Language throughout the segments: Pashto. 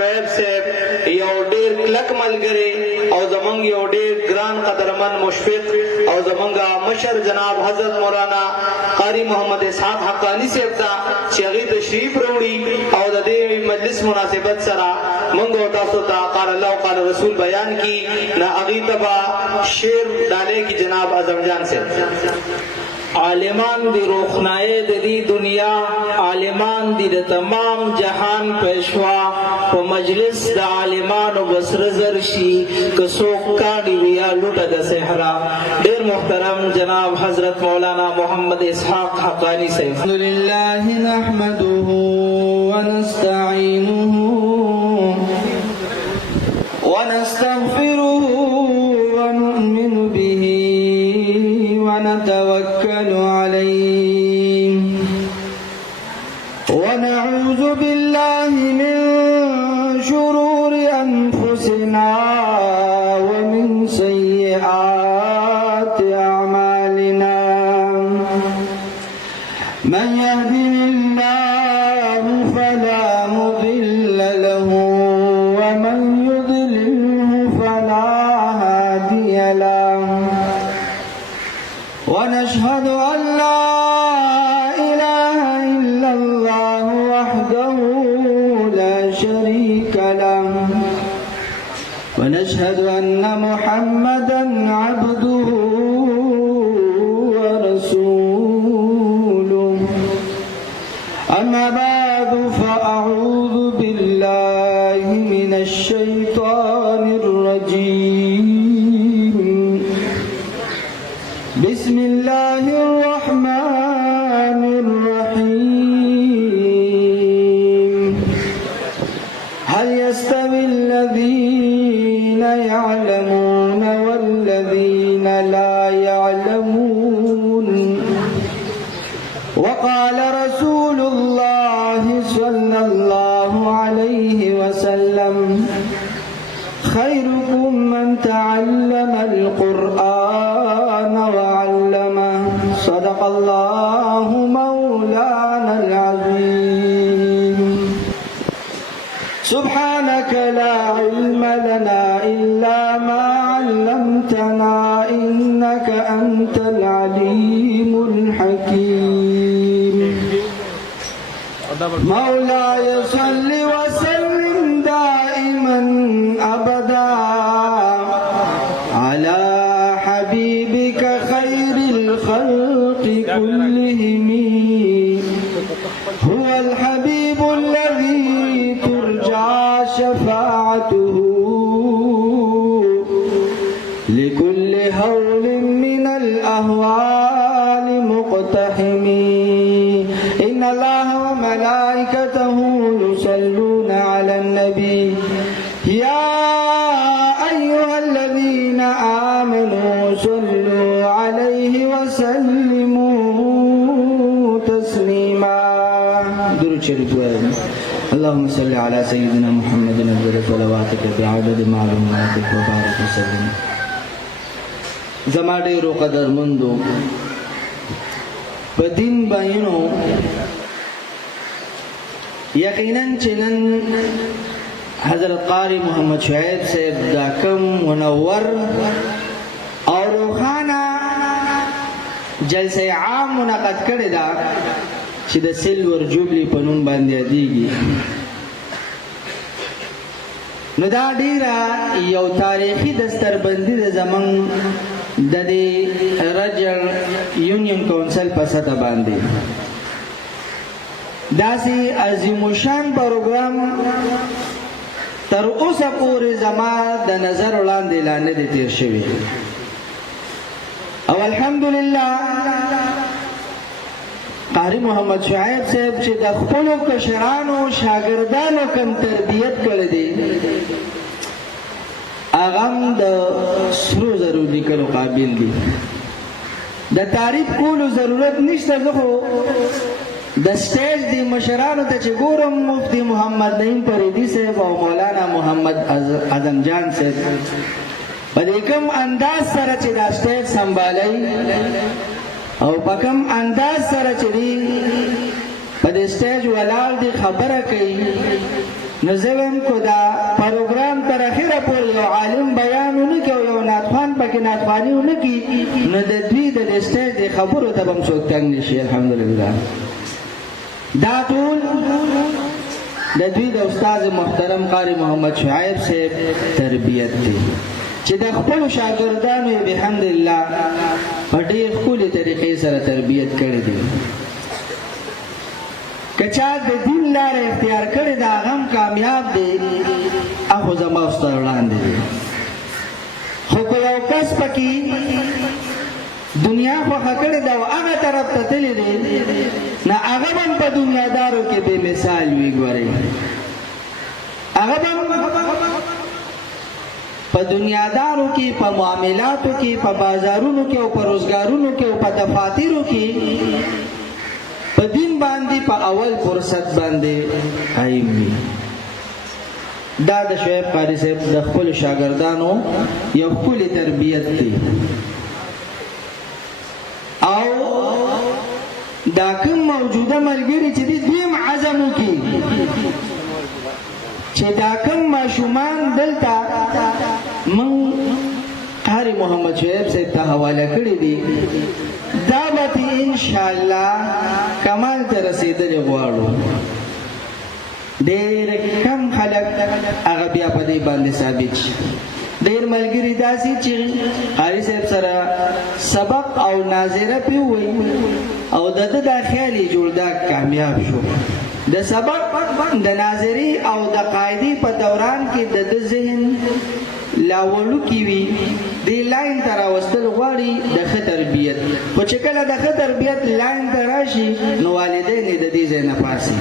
شعیب صاحب یو ډیر کلک ملګری او زمونږ یو ډیر ګران قدرمن مشفق او زمونږ مشر جناب حضرت مولانا قاری محمد اسحاق حقانی صاحب ته چې هغې تشریف راوړي او د دې مجلس مناسبت سره موږ او تاسو ته قال الله قال رسول بیان کی نه هغې ته به شعر ډالۍ کی جناب اعظم جان صاحب. عالمان دی روخنائے دی دنیا، عالمان دی تمام جہان پیشوا په مجلس د عالمانو بسر زرشی کسوک کاڑی ویا لوٹا د صحرا. ډیر محترم جناب حضرت مولانا محمد اسحاق حقانی صاحب. الحمدللہ نحمده ونستعینه ونستغفره ونؤمن به ونتوكل عليه ونعوذ بالله من شرور أنفسنا ومن سيئات أعمالنا. من يهده الله فلا مضل له ومن يضلله فلا هادي له. ونشهد أن لا إله إلا الله وحده لا شريك له ونشهد أن محمدا عبده ورسوله. أما بعد فأعوذ بالله من الشيطان الرجيم. بسم الله الرحمن الرحيم. هل يستوي الذين يعلمون والذين لا يعلمون؟ وقال رسول الله صلى الله عليه وسلم خيركم من تعلم القرآن وعلمه. صدق الله مولانا العظيم. سبحانك لا علم لنا إلا ما علمتنا إنك أنت العليم الحكيم. مولاي صل وسلم دائما أبدا على حبيبك خير الخلق كلهم. هو الحبيب الذي ترجى شفاعته لكل هول من الأهوال مقتحم. إن الله وملائكته يصلون على النبي يا أيها الذين آمنوا صلوا عليه وسلموا تسليما. درود شريف. اللهم صل على سيدنا محمد عدد صلواتك بعدد معلوماتك وبارك وسلم. زما ډیرو قدرمندو په دین باندې یقینا چې نن حضرت قاری محمد شعیب صاحب دا کم منور او روخانه جلسه عام منعقد کړی دا چې د سلور جوبلی په نوم باندې یادېږي. نو دا ډیره یو تاریخي دستربندي د زمون د دې رجل یونین کونسل په سطح باندې داسې عظیم الشان پروګرام تر اوسه پورې زما د نظر وړاندې لا نه دی تیر شوی. او الحمدلله قاری محمد شعیب صاحب چې د خپلو کشرانو شاګردانو کم تربیت کړی دی هغه هم د سرو زرو لیکلو قابل دی. د تعریف کولو ضرورت نشته. زه خو د سټیج دی مشرانو ته چې ګورم مفتی محمد نعیم فریدي صاحب او مولانا محمد اعظم جان صاحب په دې کوم انداز سره چې دا سټیج سنبالوي او په کوم انداز سره چې دی په دې سټیج ولاړ دی خبره کوي نو زویم کو دا پروګرام تر اخره پورې یو عالم بیانونه کوي یو ناتخوان پکې ناتخوانیونه کوي نو د دوی د سټیج د خبرو ته هم څوک تنګ نشي الحمدلله دا ټول د دوی د استاد محترم قاری محمد شعیب صاحب تربیت دی چې د خپل شاګردانو بحمدالله په ډېر ښکلې طریقې سره تربیت کړی دی که چا د دین لاره اختیار کړې ده هغه هم کامیاب دی هغه زما ورسره وړاندې دی خو که یو کس پکې دنیا خوښه کړې ده او هغه طرف ته تللی دی نه هغه هم په دنیادارو کې بې مثال وي ګورئ هغه هم په دنیادارو کې په معاملاتو کې په بازارونو کې او په روزګارونو کې او په دفاترو کې په دین باندې په اول فرصت باندې قایم وي دا د شعیب قاری صاحب د خپل شاګردانو یو ښکلی تربیت دی او دا کوم موجوده ملګري چې دوی هم عزم وکړي چې دا کوم ماشومان دلته من قاری محمد شعیب صاحب ته حواله کړي دي دا به انشاءالله کمال ته رسېدلی غواړو ډېر کم خلک هغه بیا په دې باندې ثابت شي ډېر ملګري داسې چې قاری صاحب سره سبق او ناظره پې ووایي او د ده دا خیال یې جوړ دا کامیاب شو د سبق د ناظري او د قاعدې په دوران کې د ده ذهن لاولوکي وي دې لاین ته راوستل غواړي د ښه تربیت خو چې کله د ښه تربیت لاین ته راشي نو والدین یې د دې ځای نه پاسي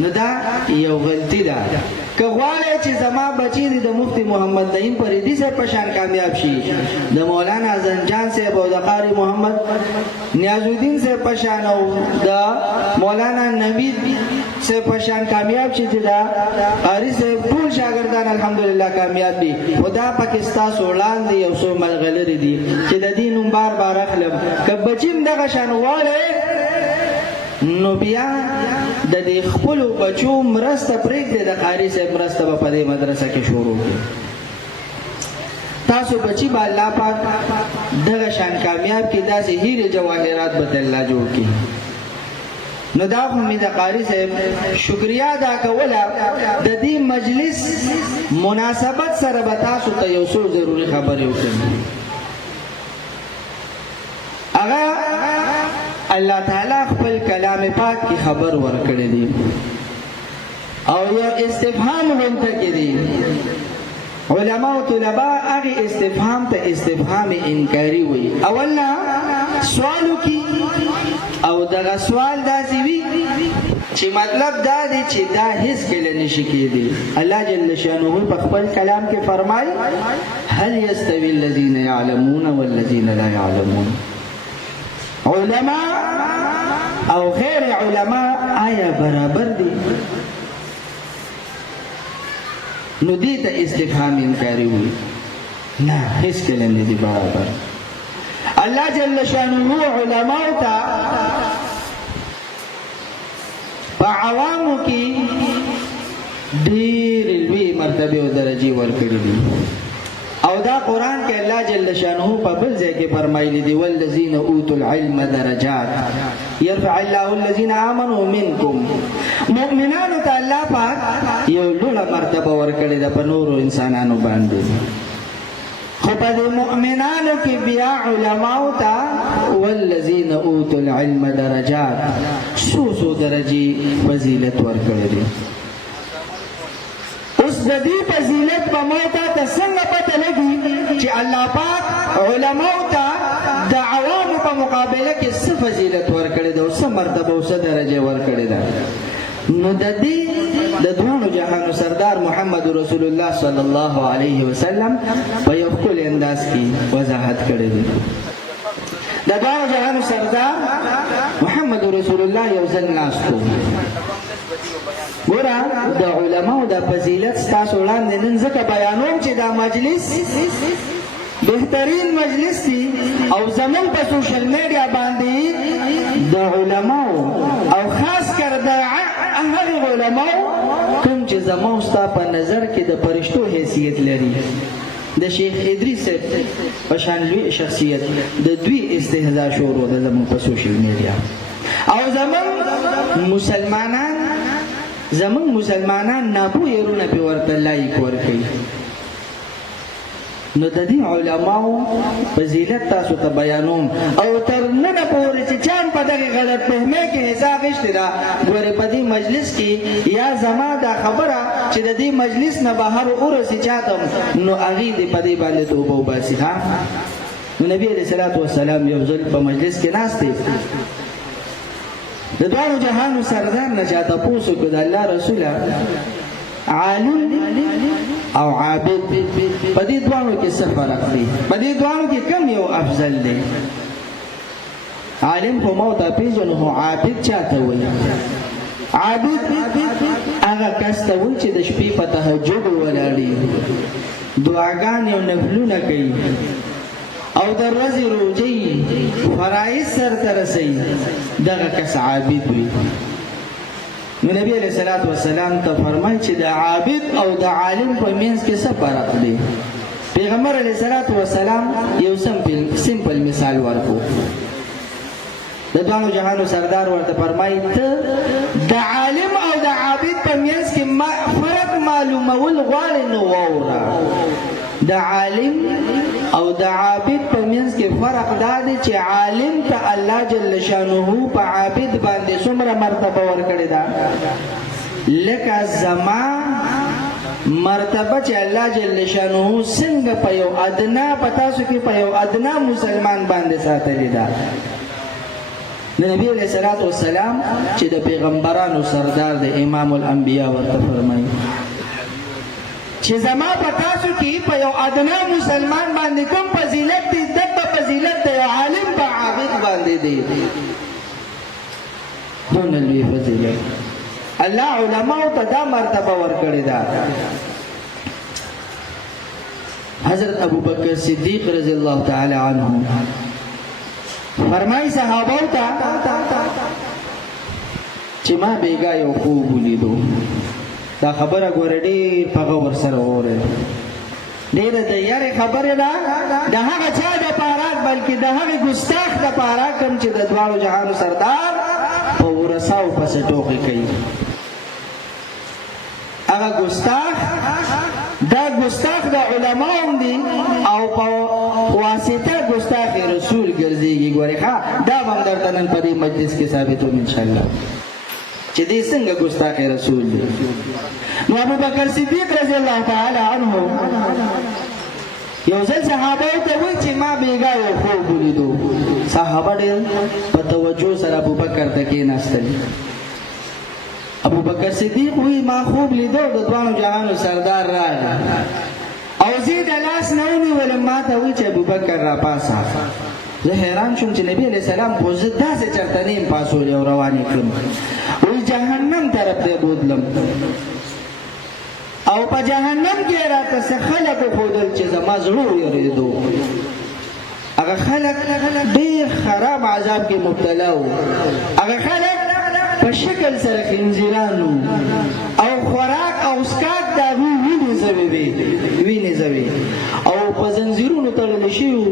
نو دا یو غلطي ده که غواړی چې زما بچی دې د مفتی محمد نعیم فریدي صاحب په شان کامیاب شي د مولانا زنجان صاحب او د قاری محمد نیاز الدین صاحب په شان او د مولانا نوید صاحب په شان کامیاب شي چې دا قاری صاحب ټول شاګردان الحمدلله کامیاب دي خدا پکې ستاسو وړاندې یو څو ملغلرې دي چې د دې نوم بار بار اخلم که بچیم دغه شان غواړی نو بیا د دې خپلو بچو مرسته پرېږدئ د قاري صاحب مرسته به په دې مدرسه کې شروع کړي تاسو بچي به الله پاک دغه شان کامیاب کړي داسې هیرې جواهرات به الله جوړ کړي نو دا خو مې د قاري صاحب شکریا ادا کوله د دې مجلس مناسبت سره به تاسو ته یو څو ضروري خبرې وکړم هغه الله تعالی خپل کلام پاک کی خبر ورکړی دی او یو استفهام هم ته دی علماء او طلباء هغه استفهام ته استفهام انکاری وي اولنا سوالو کی او دغه سوال داسې وي چې مطلب دا دی چې دا هیڅ کله نشي کېدی الله جل شانه په خپل کلام کې فرمایي هل يستوي الذين يعلمون والذين لا يعلمون علماء او غیر علماء آیا برابر دي نو دې ته استفهام انکاری وي نه هیڅ کله نه دي برابر الله جل شانه علماء ته په عوامو کې ډېر لوی مرتبه او درجه ورکړي دي او دا قرآن کې الله جل شانه په بل ځای کې فرمایلی دی والذین اوتوا العلم درجات يرفع الله الذين آمنوا منكم مؤمنانو ته الله پاک یو لوړه مرتبه ورکړې ده په نورو انسانانو باندې خو په دې مؤمنانو کې بیا علماو ته والذین اوتوا العلم درجات څو درجې فضیلت ورکړې دي اوس د دې فضیلت په موته ته څنګه پته لګي چې الله پاک علماو ته د عوامو په مقابله کې څه فضیلت ورکړې ده او څه مرتبه او څه درجه ورکړې ده نو د دې د دوه جهانو سردار محمد رسول الله صلی الله علیه وسلم په یو ښکلي انداز کې وضاحت کړی دی د دوه جهانو سردار محمد رسول الله یو ځل ناست و ګوره د علماو د فضیلت ستاسو وړاندې نن ځکه بیانوم چې دا مجلس بهترین مجلس دی او زمون په سوشل میډیا باندې د علماو او خاص کر د هغه علماء کوم چې زما او ستا په نظر کې د فرشتو حیثیت لري د شیخ ادریس په شان لوی شخصیت د دوی استهزاء شروع ده زموږ په سوشل میډیا او زمون مسلمانان نابو يرونه په ورته لایک ورکړي نو د دې علماو فضیلت تاسو ته بیانوم او تر نن پورې چې چان په دغه غلط فهمه کې حساب شته دا ګوره په دې مجلس کې یا زما دا خبره چې د دې مجلس نه بهر اورسي چاتم نو اغي دې په دې باندې توبه وباسي ها نو نبی عليه الصلاه والسلام یو ځل په مجلس کې ناشته د دوه جهانو سردار نه چاته پوسو کو د الله رسول عالم او عابد په دې دوه کې څه فرق دی په دې دوه کې کوم یو افضل دی عالم خو موت پیژنو هو عابد چاته وایي عابد هغه کس ته وایي چې د شپې په تهجد ولاړی دعاګانې او نفلونه کوي او در ورځې روزي فرایض سرته رسوي دغه کس عابد وي نو نبی علیہ الصلوۃ والسلام ته فرمایي چې د عابد او د عالم په منځ کې څه فرق دی پیغمبر علیہ الصلوۃ والسلام یو سمپل مثال ورکو د دوه جهانو سردار ورته فرمایي ته د عالم او د عابد په منځ کې فرق معلومول غواړي نو وره د عالم او د عابد په منځ کې فرق دا دی چې عالم ته الله جل شانه په عابد باندې څومره مرتبه ورکړې ده لکه زما مرتبه چې الله جل شانه څنګه په یو ادنا پتا سو کې په یو ادنا مسلمان باندې ساتلی ده نبی علیہ الصلوۃ والسلام چې د پیغمبرانو سردار د امام الانبیاء ورته فرمایي چې زما په تاسو کې په یو ادنا مسلمان باندې کوم فضیلت دی دغه فضیلت د یو عالم په عابد باندې دی دون لوی فضیلت الله علماء ته دا مرتبه ورکړې ده حضرت ابو بکر صدیق رضی الله تعالی عنہ فرمای صحابه ته چې ما بیګا یو خوب ولیدو دا خبره ګور ډېر په غور سره وره ډېر د یاري خبره ده د هغه چا د پاره بلکې د هغه ګستاخ د پاره کوم چې د دوه جهانو سردار په ورساو پس ټوکی کوي هغه ګستاخ د علماء دي او په واسطه ګستاخ رسول ګرځيږي ګوري ها دا هم درته نن په دې مجلس کې ثابتو ان شاء الله چې دې څنګه ګستاخ رسول دی نو ابو بکر صدیق رضی الله تعالی عنہ یو ځل صحابه ته وایي چې ما بیګا یو خوب ولیدو صحابه ډېر په توجه سره ابو بکر ته کېناستل ابو بکر صدیق وایي ما خوب لیدو د دوه جهانو سردار راغی او زید لاس نه ونیول ما ته وایي چې ابو بکر را پاسه زه حیران شوم چې نبی علیہ السلام خو زه داسې چرته نیم پاسول او روانې کړم وایي جهنم طرف ته بوتلم او په جهنم کې راته څه خلک وښودل چې زما زړه ویرېدو هغه خلک ډېر خراب عذاب کې مبتلا وو هغه خلک په شکل سره خنزیران وو او خوراک او اسکاک د هغوی وینې ځوي او په زنځیرونو تړلی شوي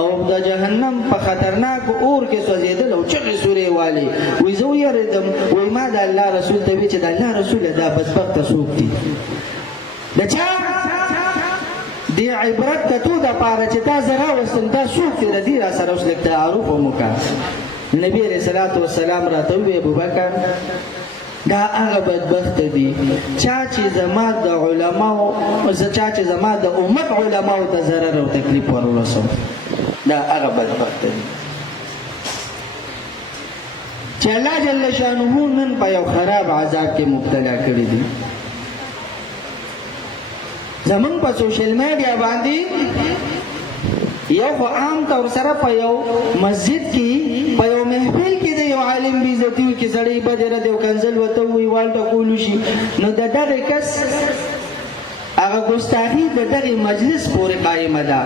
او د جهنم په خطرناک اور کې سوځېدل او چغې سورې والې وایي زه ویرېدم وایي ما د الله رسول ته وایي چې د الله رسوله دا بدبخته څوک دي د چا د عبرت کتو دپاره چې تا زه راوستم دا څوک دی د دې را سره اوس لږ تعارف هم وکړه نبي علیه الصلوة والسلام راته ووایي ابوبکر دا هغه بدبخت دي چا چې زما د علماو چا چې زما د امت علماو ته ضرر او تکلیف ورسوم دا هغه بدبخت دي چې الله جل شانه نن په یو خراب عذاب کې مبتلا کړی دي زمون په سوشل میډیا باندې یو خو عام طور سره په یو مسجد کې په یو محفل کې د یو عالم بې عزتي کې سړی بدره دی او کنځل ورته ووایي والته کولو شي نو د دغه کس هغه ګستاخي د دغه مجلس پورې قایمه ده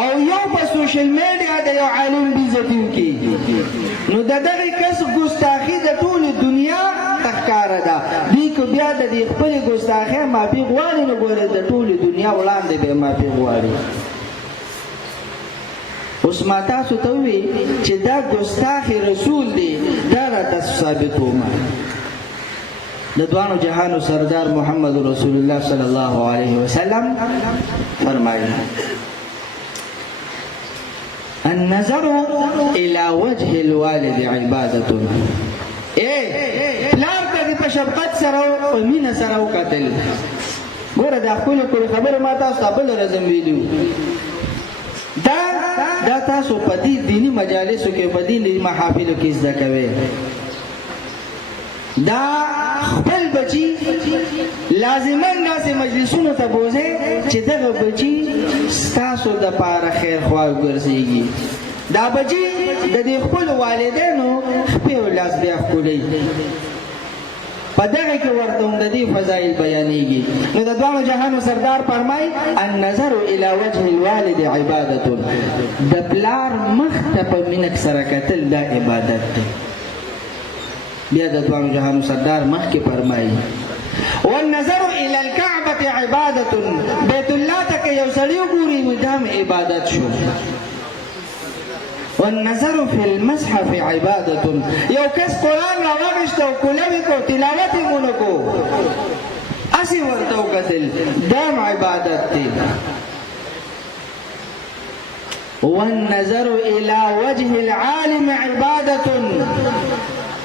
او یو په سوشل میډیا د یو عالم بې عزتي کې نو د دغه کس ګستاخي د ټولې دنیا ښکاره ده دوی که بیا د دې خپلې ګستاخۍ معافي غواړي نو ګوره د ټولې دنیا وړاندې به یې معافي غواړي اوس ما تاسو ته ووي چې دا ګستاخ رسول دی دا راته ثابتومه د دوانو جهانو سردار محمد رسول الله صلی الله علیه وسلم فرمایي النظر الى وجه الوالد عبادة پلار ته دې په شفقت سره او مینه سره وکتل ګوره دا خپل خبره ما تاسو ته بل ورځ ویلو دا تاسو په دې دینی مجالسو کې په دې محافلو کې زده کوئ دا خپل بچی لازمان داسې مجلسونو ته بوځئ چې دغه بچی ستاسو د پاره خیر خوا وګرځېږي دا بچی د دې خپلو والدینو خپې او لاس بیا ښکلوي په دغه کې ورته هم د دې فضایل بیانېږي نو د دواړو جهانو سردار فرمایي النظر الى وجه الوالد عبادة د پلار مخ ته په مینه سره کتل دا عبادت دی بیا د دوانو جهانو سردار مخکې فرمایي والنظر الى الكعبة عبادة بیت الله ته که یو سړی وګوري نو دا هم عبادت شو والنظر في المصحف عبادة یو کس قرآن راواغشت او کلوي کو تلاوت یې مونه کو اسې ورته وکتل دا هم عبادت دی والنظر الى وجه العالم عبادة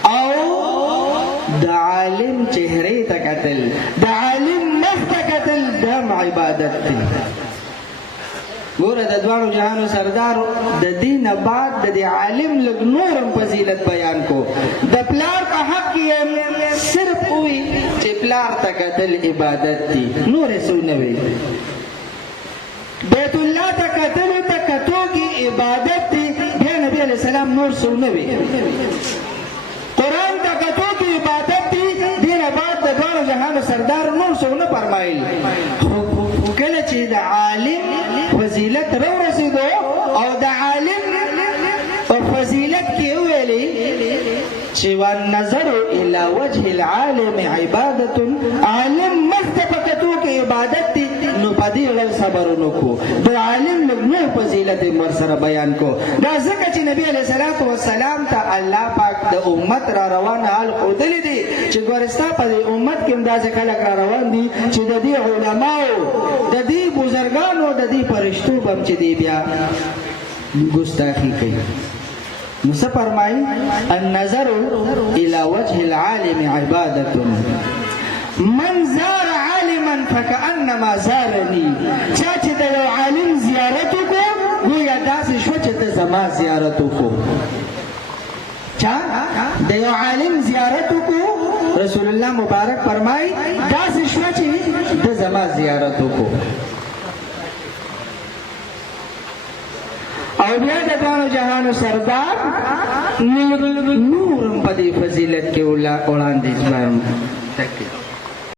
او د عالم چهره ته کتل د عالم مخ ته کتل دا هم عبادت دی ګوره د دوانو جهانو سردار د دې نه بعد د دې عالم لږ نورم فضیلت بیان کو د پلار په حق کې صرف وي چې پلار ته کتل عبادت دی نورې څه نه وي بیت الله ته کتلو ته کتو کې عبادت دی بیا نبي علیه السلام نور څه نه وي قرآن ته کتو کې عبادت دی دې نه بعد د دوانو جهانو سردار نور څه نه فرمایل خو کله چې د عالم فضیلت رو رسیدو او د عالم په فضیلت کې ویلي چې والنظر الى وجه العالم عبادة عالم مستفقتو کې عبادت دی نو په دې ډول صبر وکړو د عالم نور فضیلت مر سره بیان کو دا ځکه چې نبی علیه الصلاۃ والسلام ته الله پاک د امت را روان حال ښودلی دی چې ګورستا په دې امت کې همداسې خلک را روان دي چې د دې علماو د دې بزرګانو د دې فرشتو به هم چې دی بیا ګستاخي کوي نو څه فرمایي النظر الى وجه العالم عبادة من زار عالما فكأنما زارني چا چې د یو عالم زیارت وکړو گویا داسې شو چې ته زما زیارت وکړو چا د یو عالم زیارت وکړو رسول الله مبارک فرمایي داسې شو چې ته زما زیارت وکړو او بیا د دوانو جهانو سردار نورم په دې فضیلت کې وړاندې ځوان